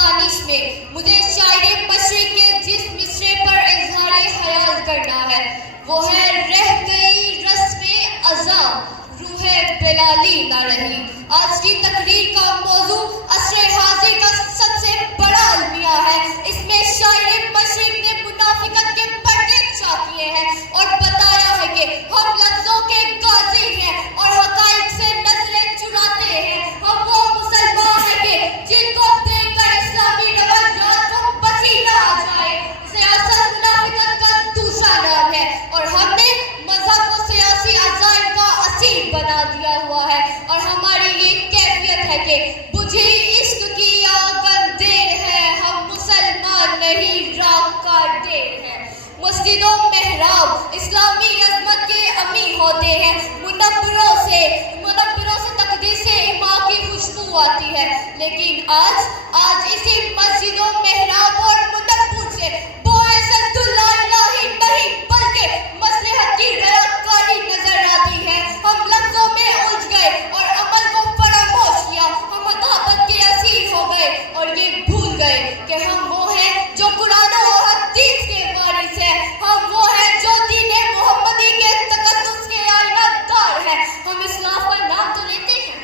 دانش میں مجھے شاعر مشرق کے جس مصرے پر اظہار خیال کرنا ہے وہ ہے رہ گئی رسم ازاں روح بلالی نہ رہی۔ آج کی تقریر کا موضوع عصر حاضر کا سب سے بڑا المیہ ہے۔ اس میں شاعر مشرق نے منافقت کے پردے چاک کیے ہیں اور بتایا ہے کہ ہم لفظوں کے غازی ہیں اور حقائق سے نظریں چراتے ہیں۔ ہم وہ مسلمان ہیں کہ جن کو دیکھ کر اسلامی روایات کو پسینہ آ جائے۔ سیاست منافقت کا دوسرا نام ہے اور ہم نے مذہب کو سیاسی عزائم کا اسیر بنا دیا ہوا ہے اور ہماری یہ کیفیت ہے کہ بجھی عشق کی آگن دیر ہے، ہم مسلمان نہیں راک کا ڈیر ہے۔ مسجد و محراب اسلامی عظمت کے امی ہوتے ہیں، منبروں سے تقدیس امام کی خوشبو آتی ہے، لیکن آج اسی مسجد و محراب اور منبر سے باعث اللہ الہی نہیں بلکہ مصلحت کی ریاکاری نظر آتی ہے۔ ہم لفظوں میں الجھ گئے اور عمل کو فراموش کیا، ہم عداوت کے اسیر ہو گئے اور یہ بھول گئے کہ ہم وہ ہیں جو قرآن و حدیث کے وارث ہیں، ہم وہ ہیں جو دین محمدی کے تقدس کے آئینہ دار ہیں۔ ہم اسلام کا نام تو لیتے ہیں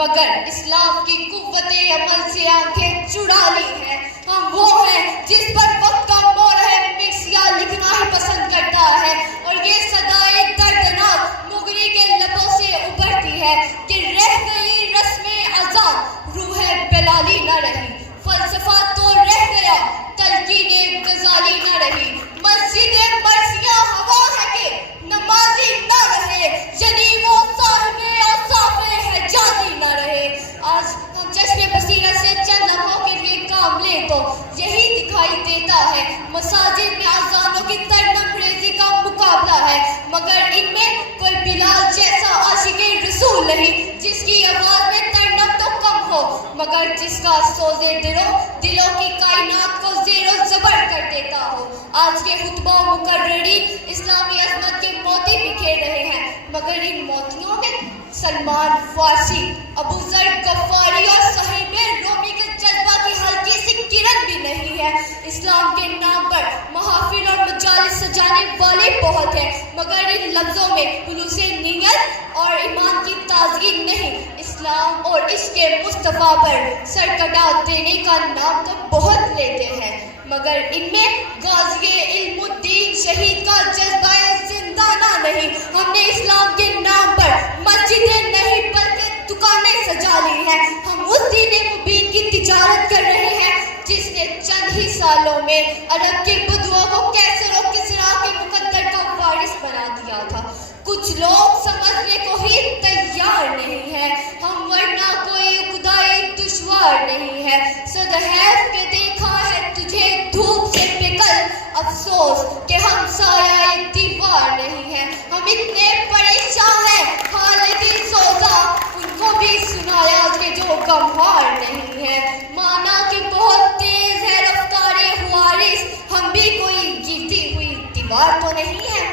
مگر اسلام کی قوت عمل سے آنکھیں چڑا لی ہیں۔ ہم وہ ہیں جس پر وقت کا مورہ مرثیہ لکھنا ہی پسند کرتا ہے اور یہ صدائے دردناک مغری کے لبوں سے ابھرتی ہے کہ رہ گئی رسم ازاں روح بلالی نہ رہی۔ فلسفہ تو رہ گیا، تلقین غزالی نہ رہی۔ مسجد مرثیہ ہوا ہے کہ نمازی نہ رہے، یعنی وہ صاحب اوصاف حجازی نہ رہے۔ آج ہم چشم بصیرت سے چند لمحوں کے لیے کام لیں تو یہی دکھائی دیتا ہے۔ مساجد میں اذانوں کی ترنم ریزی کا مقابلہ ہے مگر ان میں کوئی بلال جیسا عاشق رسول نہیں جس کی آواز میں ترنم تو کم ہو مگر جس کا سوز دلوں کی کائنات کو زیر و زبر کر دیتا ہو۔ آج کے خطبہ و مقررین اسلامی عظمت کے موتی بکھیر رہے ہیں مگر ان موتیوں میں سلمان فارسی، ابو ذر غفاری اور صہیب رومی کے جذبہ کی ہلکی سی کرن بھی نہیں ہے۔ اسلام کے نام پر محافل اور مجالس سجانے والے بہت ہیں مگر ان لفظوں میں خلوص نیت اور ایمان کی تازگی نہیں۔ اسلام اور عشق مصطفیٰ پر سر کٹا دینے کا نام تو بہت لیتے ہیں مگر ان میں غازی علم الدین شہید کا جذبہ زندانہ نہیں۔ ہم نے اسلام کے نام پر مسجدیں نہیں بلکہ دکانیں سجا لی ہیں۔ ہم اس دین مبین کی تجارت کر رہے ہیں جس نے چند ہی سالوں میں عرب کے بدوؤں کو کیسر و کسریٰ کے مقدر کا وارث بنا دیا تھا۔ کچھ لوگ سمجھنے کو ہی تیار نہیں ہے، ہم ورنہ کوئی خدائی دشوار نہیں ہے۔ صد حیف کہ دیکھا ہے تجھے دھوپ سے پکل، افسوس کہ ہم سایہ دیوار نہیں ہیں۔ ہم اتنے پریشان ہیں حالت سودا ان کو بھی سنایا کہ جو گموار نہیں ہے۔ مانا کہ بہت تیز ہے رفتار حوارث، ہم بھی کوئی گرتی ہوئی دیوار تو نہیں ہے۔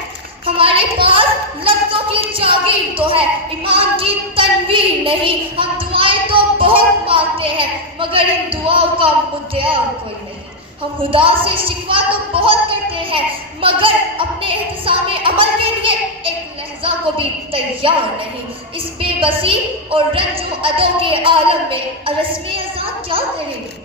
ہمارے پاس لفظوں کی جاگیر تو ہے، ایمان کی تنویر نہیں۔ ہم دعائیں تو بہت مانگتے ہیں مگر ان دعاؤں کا مدعا کوئی نہیں۔ ہم خدا سے شکوہ تو بہت کرتے ہیں مگر اپنے احتسام عمل کے لیے ایک لحظہ کو بھی تیار نہیں۔ اس بے بسی اور رنج و عدو کے عالم میں رسم ازاں کیا کرے گی؟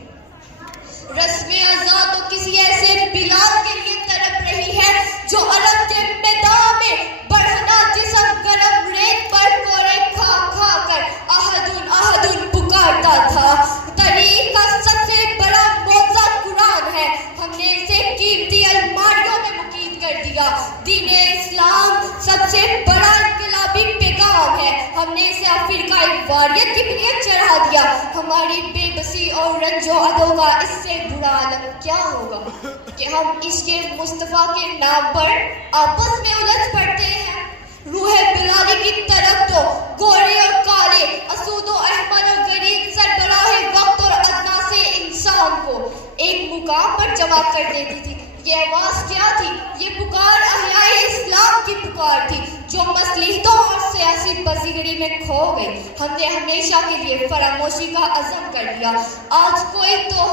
رسم ازاں تو کسی ایسے بلال کے لیے تڑپ رہی ہے جو عرب کے میدان میں بڑھنا جسم گرم ریت پر کورے کھا کھا کر احدن احدن پکارتا تھا۔ تاریخ کا سب سے بڑا معجزہ قرآن ہے، ہم نے اسے قیمتی الماریوں میں مقید کر دیا۔ دین اسلام سب سے بڑا انقلابی پیغام ہے، ہم نے اسے فرقہ واریت کی بنیاد چڑھا دیا۔ ہماری بے بسی اور رنج و عدو کا اس سے برا عالم کیا ہوگا کہ ہم عشق مصطفیٰ کے نام پر آپس میں الجھ پڑتے ہیں۔ روح بلالی کی طرف تو گورے اور کالے، اسود و احمر اور غریب سربراہ وقت اور ادنا سے انسان کو ایک مقام پر جمع کر دیتی تھی۔ یہ آواز کیا تھی؟ یہ پکار احیاء اسلام کی پکار تھی جو مصلحتوں اور سیاسی بزیگری میں کھو گئی۔ ہم نے ہمیشہ کے لیے فراموشی کا عزم کر لیا۔ آج کوئی تو